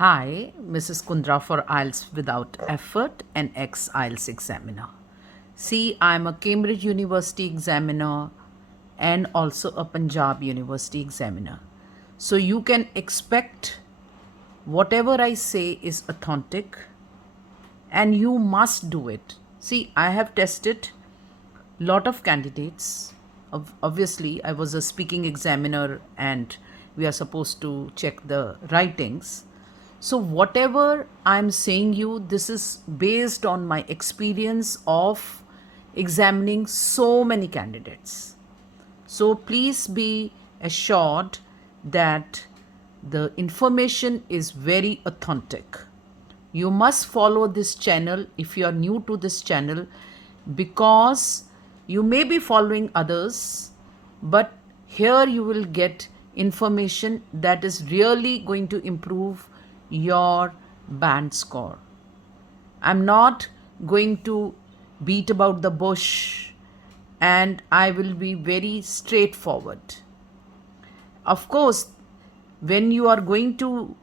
Hi, Mrs. Kundra for IELTS Without Effort and Ex IELTS Examiner. See, I'm a Cambridge University examiner and also a Punjab University examiner. So you can expect whatever I say is authentic and you must do it. See, I have tested lot of candidates. Obviously, I was a speaking examiner and we are supposed to check the writings. So whatever I'm saying you, this is based on my experience of examining so many candidates. So please be assured that the information is very authentic. You must follow this channel if you are new to this channel, because you may be following others, but here you will get information that is really going to improve your band score. I'm not going to beat about the bush and I will be very straightforward. Of course, when you are going to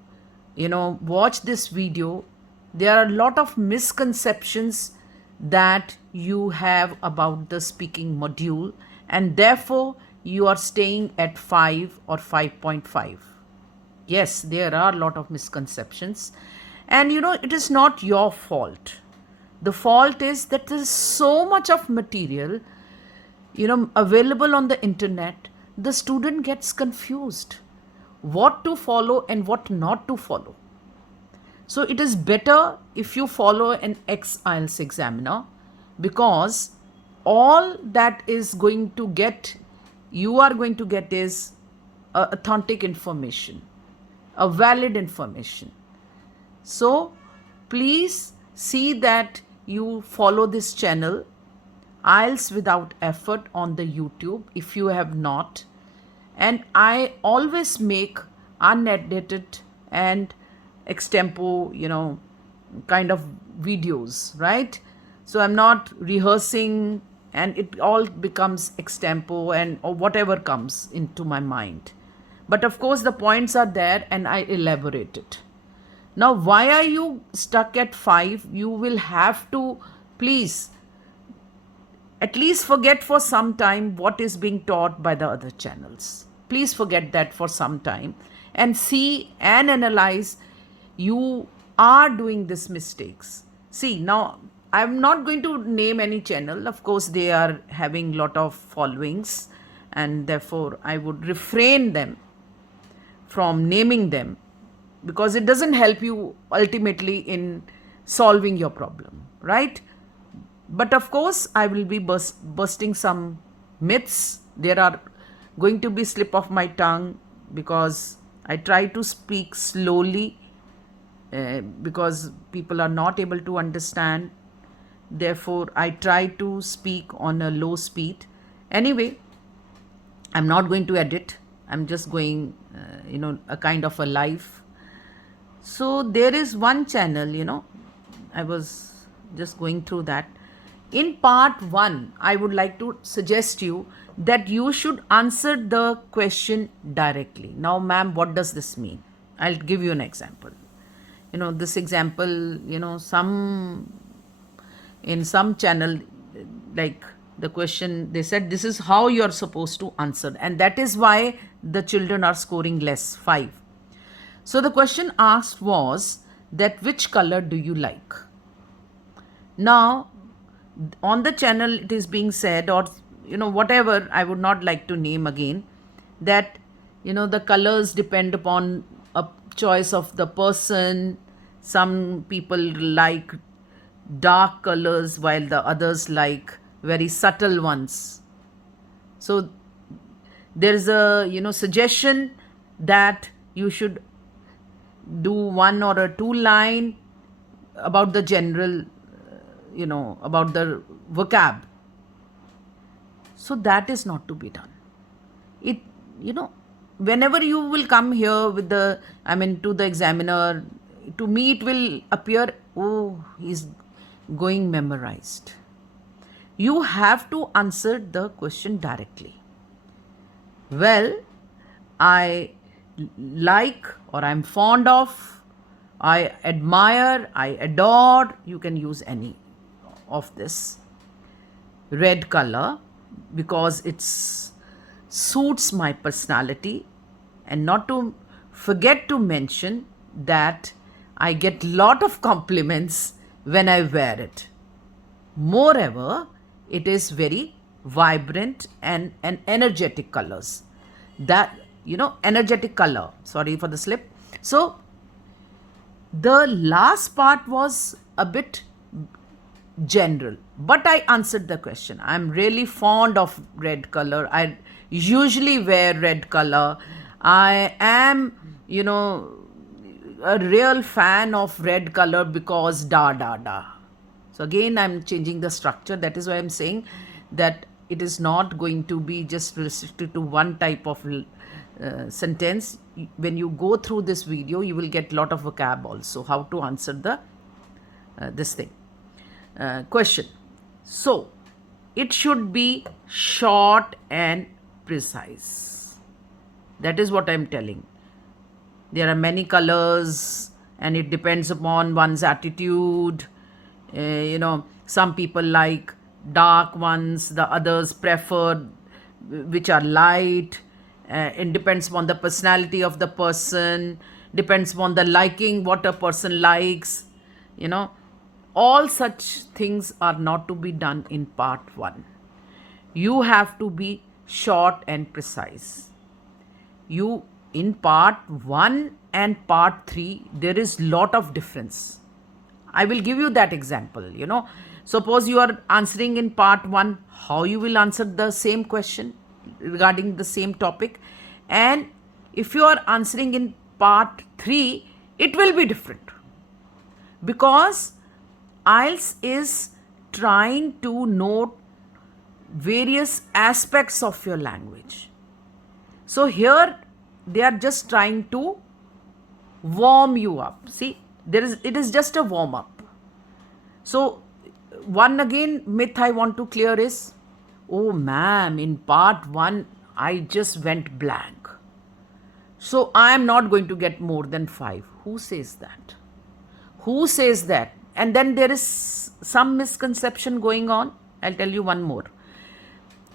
watch this video, there are a lot of misconceptions that you have about the speaking module, and therefore you are staying at 5 or 5.5. Yes, there are a lot of misconceptions, and it is not your fault. The fault is that there is so much of material available on the internet. The student gets confused what to follow and what not to follow. So it is better if you follow an Ex IELTS examiner, because all that is going to get you are going to get is authentic information, a valid information. So please see that you follow this channel, IELTS Without Effort, on the YouTube if you have not. And I always make unedited and extempo, kind of videos, right? So I'm not rehearsing and it all becomes extempo and or whatever comes into my mind. But of course the points are there and I elaborate it. Now, why are you stuck at 5? You will have to please at least forget for some time what is being taught by the other channels. Please forget that for some time and see and analyze. You are doing these mistakes. See, now I'm not going to name any channel. Of course, they are having lot of followings and therefore I would refrain them from naming them, because it doesn't help you ultimately in solving your problem, right? But of course, I will be bursting some myths. There are going to be slip of my tongue because I try to speak slowly because people are not able to understand. Therefore, I try to speak on a low speed. Anyway, I'm not going to edit. I'm just going, a kind of a live. So there is one channel, I was just going through that. In part 1, I would like to suggest you that you should answer the question directly. Now, ma'am, what does this mean? I'll give you an example. This example, in some channel, like the question, they said this is how you're supposed to answer. And that is why the children are scoring less, 5. So the question asked was that which color do you like? Now, on the channel it is being said, or whatever, I would not like to name again, that the colors depend upon a choice of the person. Some people like dark colors while the others like very subtle ones. So there is a suggestion that you should do 1 or a 2 line about the general, about the vocab. So that is not to be done. It, whenever you will come here with to the examiner, to me it will appear, oh, he's going memorized. You have to answer the question directly. Well, I like or I'm fond of I admire, I adore. You can use any of this red color because it suits my personality. And not to forget to mention that I get lot of compliments when I wear it. Moreover, it is very vibrant and energetic colors. That, energetic color. Sorry for the slip. So, the last part was a bit general, but I answered the question. I'm really fond of red color. I usually wear red color. I am, a real fan of red color because da da da. So again, I'm changing the structure. That is why I'm saying that it is not going to be just restricted to one type of sentence. When you go through this video, you will get lot of vocab also, how to answer the this thing question. So it should be short and precise. That is what I'm telling. There are many colors and it depends upon one's attitude. Some people like dark ones, the others prefer which are light. It depends upon the personality of the person, depends upon the liking, what a person likes. All such things are not to be done in part 1. You have to be short and precise. In part 1 and part 3, there is lot of difference. I will give you that example. Suppose you are answering in part 1, how you will answer the same question regarding the same topic, and if you are answering in part 3, it will be different, because IELTS is trying to note various aspects of your language. So here they are just trying to warm you up. See, it is just a warm up. So one again myth I want to clear is, oh ma'am, in part 1 I just went blank, so I am not going to get more than 5. Who says that? Who says that? And then there is some misconception going on. I'll tell you one more.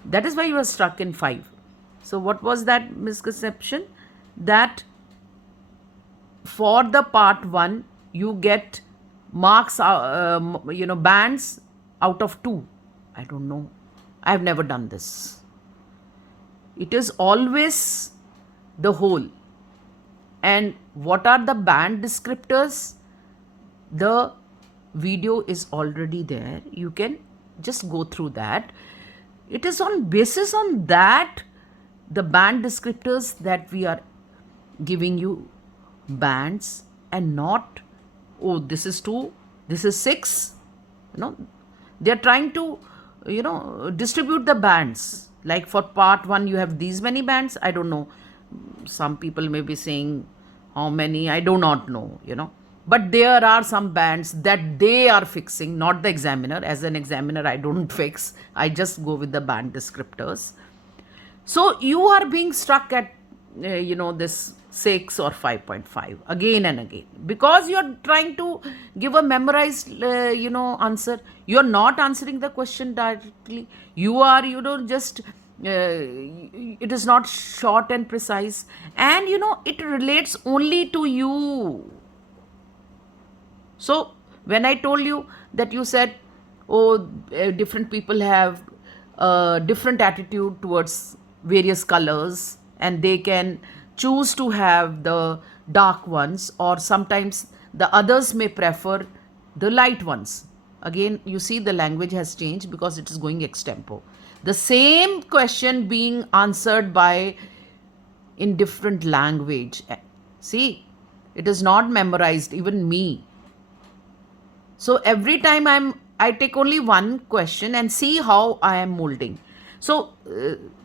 That is why you are stuck in 5. So what was that misconception? That for the part 1 you get marks, bands out of 2. I don't know. I have never done this. It is always the whole. And what are the band descriptors? The video is already there. You can just go through that. It is on basis on that, the band descriptors, that we are giving you bands, and not, oh, this is 2, this is 6. They are trying to, distribute the bands. Like for part 1, you have these many bands. I don't know. Some people may be saying how many. I do not know, But there are some bands that they are fixing, not the examiner. As an examiner, I don't fix. I just go with the band descriptors. So you are being stuck at, this 6 or 5.5 again and again, because you are trying to give a memorized, answer. You are not answering the question directly. You are, just, it is not short and precise. And, it relates only to you. So when I told you that, you said, oh, different people have a different attitude towards various colors, and they can choose to have the dark ones, or sometimes the others may prefer the light ones. Again, you see the language has changed because it is going extempo. The same question being answered by in different language. See, it is not memorized, even me. So every time I take only one question and see how I am molding. So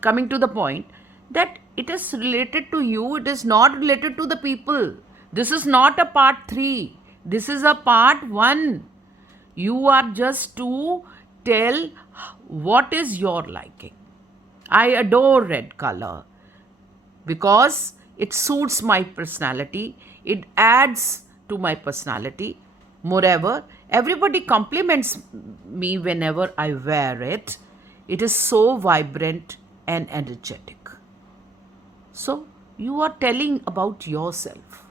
coming to the point, that it is related to you, it is not related to the people. This is not a part 3. This is a part 1. You are just to tell what is your liking. I adore red color because it suits my personality. It adds to my personality. Moreover, everybody compliments me whenever I wear it. It is so vibrant and energetic. So, you are telling about yourself.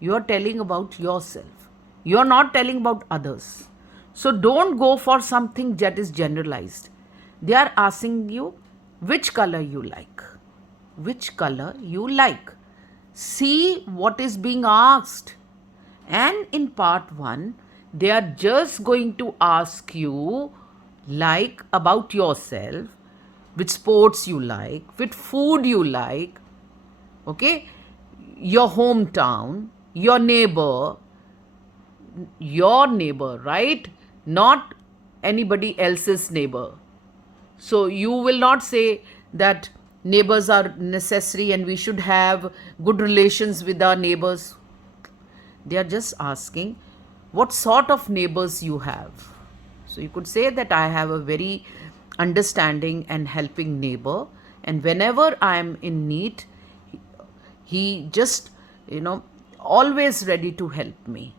You are telling about yourself. You are not telling about others. So, don't go for something that is generalized. They are asking you which color you like. Which color you like. See what is being asked. And in part 1, they are just going to ask you like about yourself, which sports you like, which food you like, okay, your hometown, your neighbor, right? Not anybody else's neighbor. So you will not say that neighbors are necessary and we should have good relations with our neighbors. They are just asking what sort of neighbors you have. So you could say that I have a very understanding and helping neighbor, and whenever I am in need, he just, always ready to help me.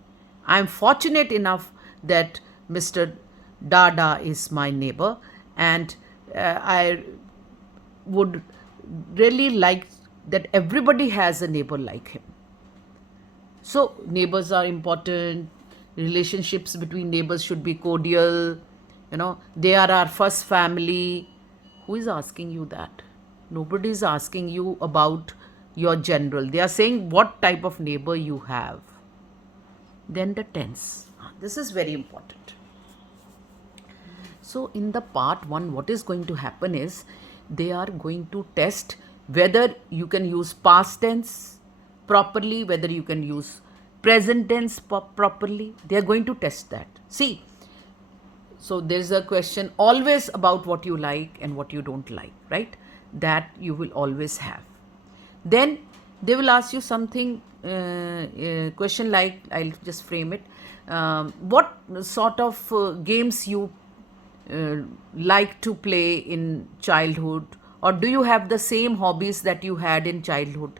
I am fortunate enough that Mr. Dada is my neighbor, and I would really like that everybody has a neighbor like him. So, neighbors are important. Relationships between neighbors should be cordial. They are our first family. Who is asking you that? Nobody is asking you about your general. They are saying what type of neighbor you have. Then the tense. This is very important. So, in the part 1, what is going to happen is they are going to test whether you can use past tense properly, whether you can use present tense properly. They are going to test that. See, so there's a question always about what you like and what you don't like, right? That you will always have. Then they will ask you something, question like, I'll just frame it. What sort of games you like to play in childhood, or do you have the same hobbies that you had in childhood?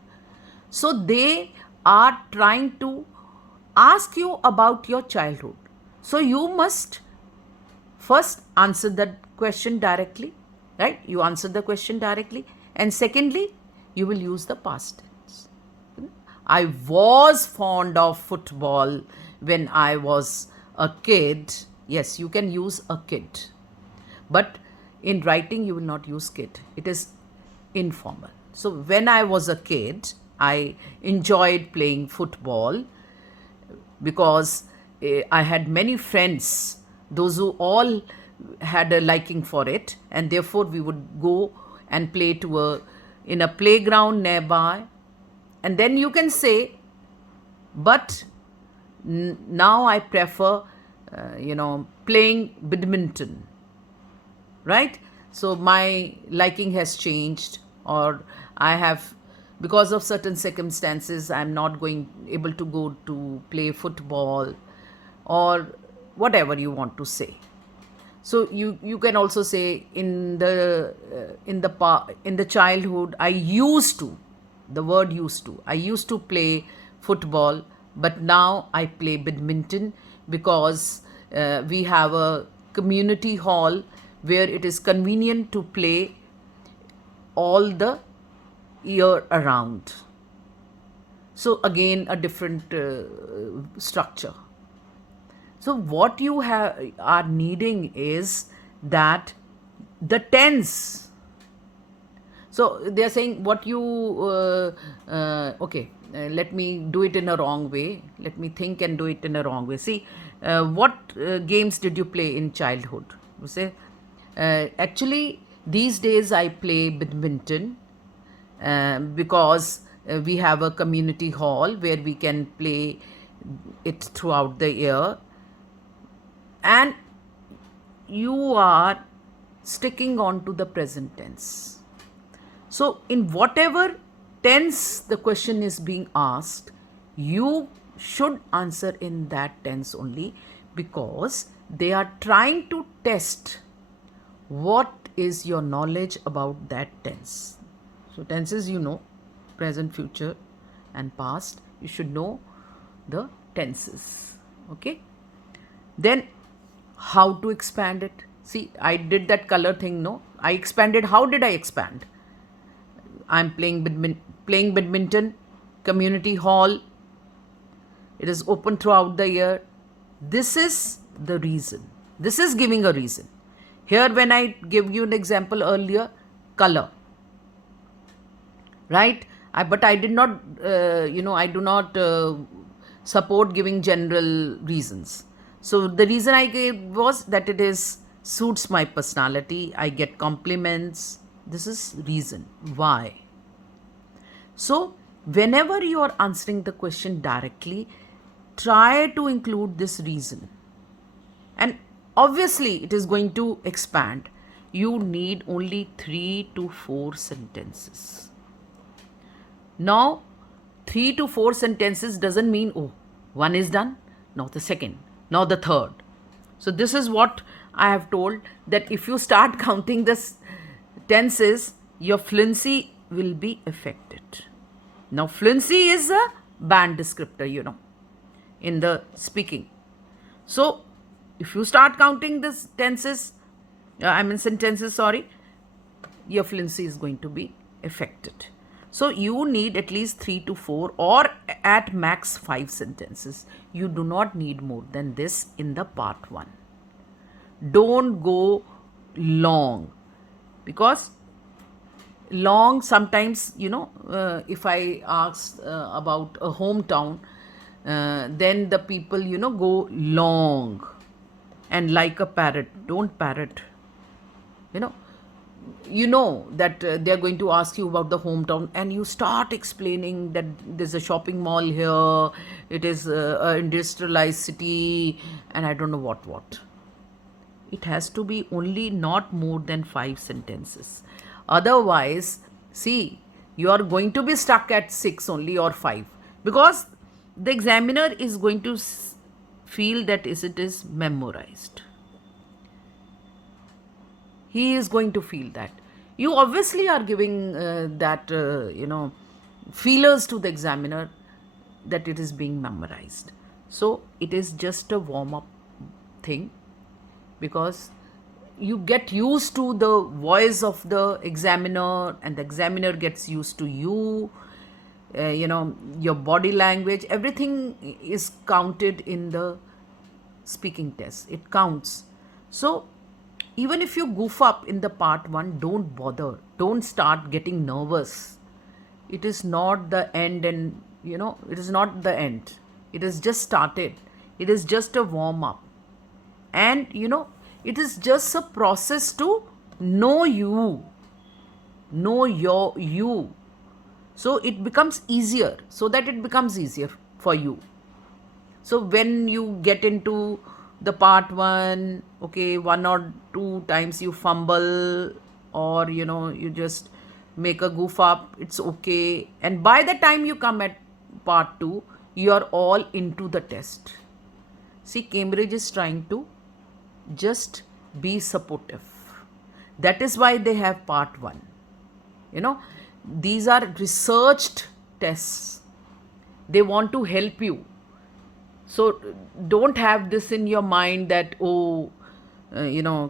So they are trying to ask you about your childhood. So you must first answer that question directly, right? You answer the question directly, and secondly, you will use the past tense. I was fond of football when I was a kid. Yes, you can use a kid. But in writing, you will not use kid. It is informal. So when I was a kid, I enjoyed playing football because I had many friends, those who all had a liking for it, and therefore we would go and play in a playground nearby. And then you can say, but now I prefer, playing badminton, right? So my liking has changed, or I have, because of certain circumstances, I'm not able to go to play football, or whatever you want to say. So you can also say in the childhood, I used to play football, but now I play badminton because we have a community hall where it is convenient to play all the year around. So again, a different structure. So what you are needing is that the tense. So they are saying what you, let me do it in a wrong way. Let me think and do it in a wrong way. See, what games did you play in childhood? You say, actually, these days I play badminton because we have a community hall where we can play it throughout the year. And you are sticking on to the present tense. So in whatever tense the question is being asked, you should answer in that tense only, because they are trying to test what is your knowledge about that tense. So tenses, present, future and past, you should know the tenses. Okay. Then how to expand it? See, I did that color thing, no? I expanded. How did I expand? I'm playing badminton, community hall. It is open throughout the year. This is the reason. This is giving a reason. Here, when I give you an example earlier, color, right? But I did not, I do not support giving general reasons. So the reason I gave was that it is suits my personality. I get compliments. This is reason why. So whenever you are answering the question directly, try to include this reason. And obviously it is going to expand. You need only 3 to 4 sentences. Now, 3 to 4 sentences doesn't mean, oh, one is done, now the second, now the third. So this is what I have told, that if you start counting the tenses, your fluency will be affected. Now, fluency is a band descriptor, in the speaking. So, if you start counting the sentences, your fluency is going to be affected. So you need at least 3 to 4 or at max 5 sentences. You do not need more than this in the part 1. Don't go long, because long sometimes, if I ask about a hometown, then the people, go long and like a parrot. Don't parrot. You know that they are going to ask you about the hometown, and you start explaining that there's a shopping mall here, it is an industrialized city, and I don't know what. It has to be only not more than 5 sentences. Otherwise, see, you are going to be stuck at 6 only or 5, because the examiner is going to feel that it is memorized. He is going to feel that. You obviously are giving feelers to the examiner that it is being memorized. So it is just a warm-up thing, because you get used to the voice of the examiner, and the examiner gets used to you. Your body language, everything is counted in the speaking test. It counts. So even if you goof up in the part 1, don't bother. Don't start getting nervous. It is not the end, and it is not the end. It is just started. It is just a warm up. And it is just a process to know you, know you. So it becomes easier, so that it becomes easier for you. So when you get into the part 1, okay, 1 or 2 times you fumble, or you just make a goof up, it's okay. And by the time you come at part 2, you are all into the test. See, Cambridge is trying to just be supportive. That is why they have part 1. These are researched tests. They want to help you. So don't have this in your mind that,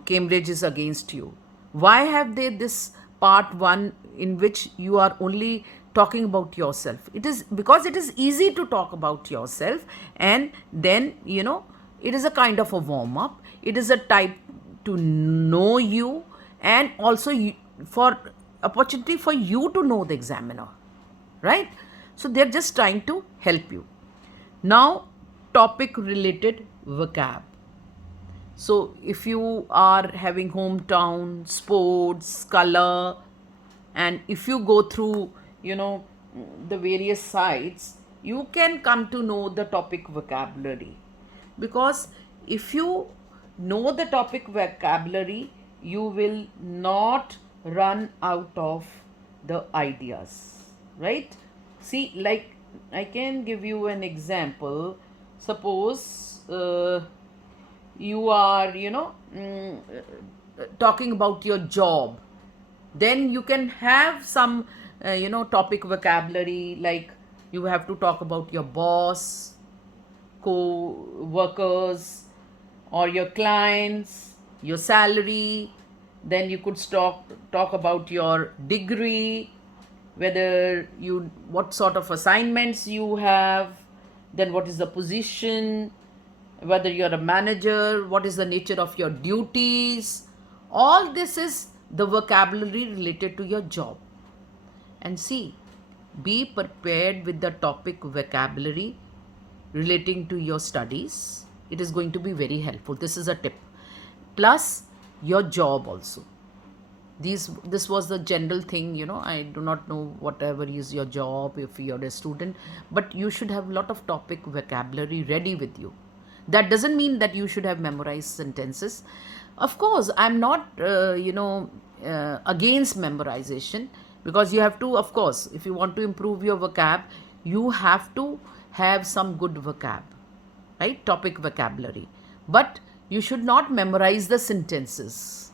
Cambridge is against you. Why have they this part 1 in which you are only talking about yourself? It is because it is easy to talk about yourself, and then, it is a kind of a warm up. It is a type to know you, and also for opportunity for you to know the examiner, right? So they're just trying to help you. Now, topic related vocab. So if you are having hometown, sports, color, and if you go through, the various sites, you can come to know the topic vocabulary. Because if you know the topic vocabulary, you will not run out of the ideas, right? See, like I can give you an example. Suppose you are, talking about your job. Then you can have some, topic vocabulary, like you have to talk about your boss, co-workers or your clients, your salary. Then you could talk about your degree, whether you what sort of assignments you have, then what is the position, whether you're a manager, what is the nature of your duties. All this is the vocabulary related to your job. And see, be prepared with the topic vocabulary relating to your studies. It is going to be very helpful. This is a tip. Plus your job also. This was the general thing, I do not know whatever is your job if you're a student, but you should have a lot of topic vocabulary ready with you. That doesn't mean that you should have memorized sentences. Of course, I'm not against memorization, because you have to, of course, if you want to improve your vocab, you have to have some good vocab, right? Topic vocabulary. But you should not memorize the sentences.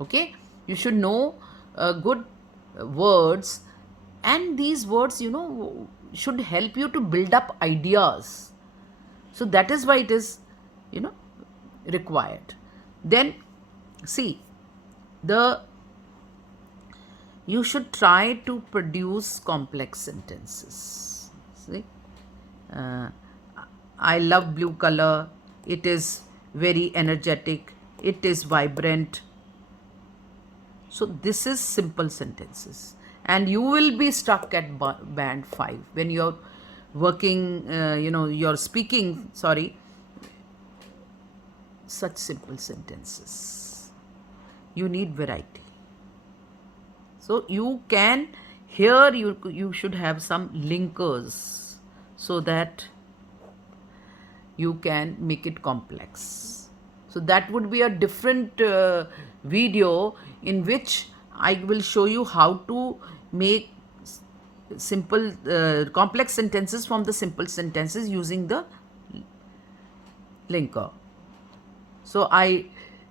Okay? You should know good words, and these words, should help you to build up ideas. So that is why it is, required. Then, see, you should try to produce complex sentences. See, I love blue color. It is very energetic. It is vibrant. So this is simple sentences, and you will be stuck at band 5 when you're working, you're speaking, such simple sentences. You need variety. So you can, here you should have some linkers so that you can make it complex. So that would be a different video in which I will show you how to make simple complex sentences from the simple sentences using the linker. So I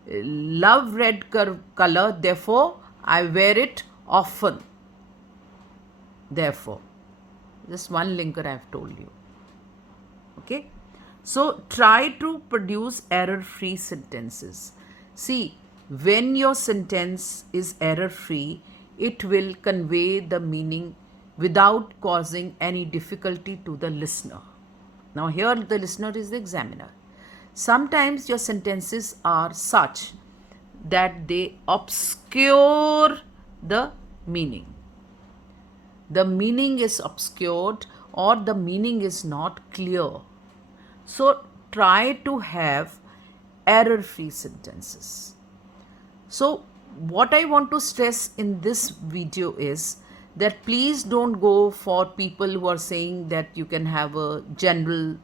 love red color, therefore I wear it often. Therefore, just one linker I have told you. Okay. So try to produce error-free sentences. See, when your sentence is error-free, it will convey the meaning without causing any difficulty to the listener. Now here the listener is the examiner. Sometimes your sentences are such that they obscure the meaning. The meaning is obscured, or the meaning is not clear. So try to have error-free sentences. So what I want to stress in this video is that please don't go for people who are saying that you can have a general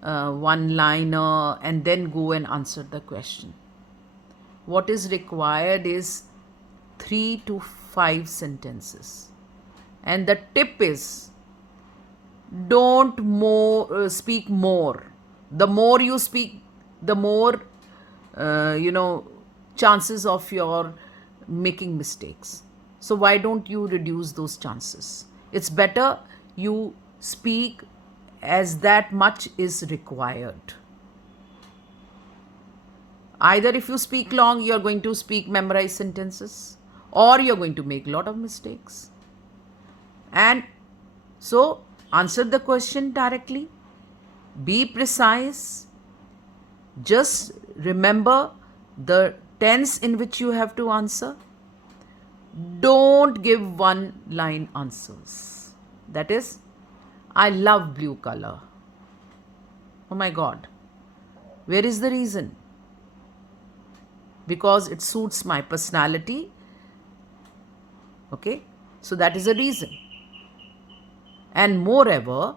one-liner and then go and answer the question. What is required is 3 to 5 sentences. And the tip is, don't speak more. The more you speak, the more, chances of your making mistakes. So why don't you reduce those chances? It's better you speak as that much is required. Either if you speak long, you're going to speak memorized sentences, or you're going to make a lot of mistakes. And so answer the question directly. Be precise. Just remember the tense in which you have to answer. Don't give one-line answers. That is, I love blue color. Oh my God. Where is the reason? Because it suits my personality. Okay. So that is a reason. And moreover,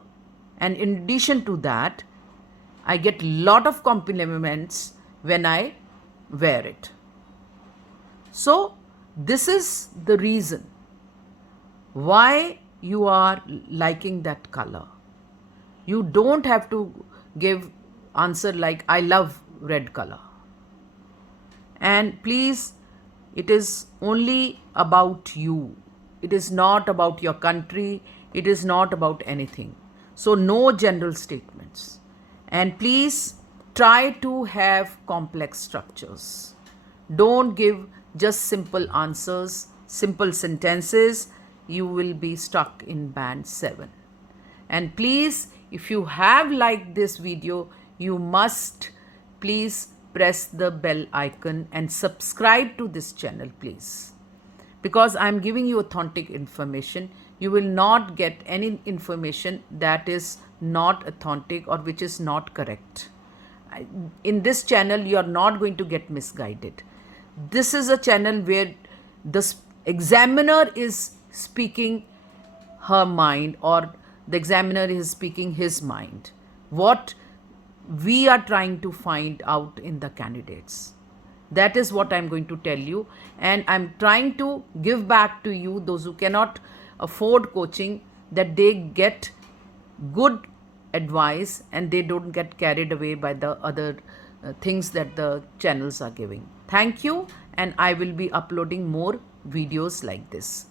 and in addition to that, I get lot of compliments when I wear it. So this is the reason why you are liking that color. You don't have to give answer like I love red color. And please, it is only about you. It is not about your country. It is not about anything. So no general statements. And please try to have complex structures. Don't give just simple answers, simple sentences. You will be stuck in band 7. And please, if you have liked this video, you must please press the bell icon and subscribe to this channel, please. Because I'm giving you authentic information. You will not get any information that is not authentic or which is not correct. In this channel, you are not going to get misguided. This is a channel where the examiner is speaking her mind, or the examiner is speaking his mind. What we are trying to find out in the candidates. That is what I'm going to tell you. And I'm trying to give back to you, those who cannot afford coaching, that they get good advice and they don't get carried away by the other things that the channels are giving. Thank you, and I will be uploading more videos like this.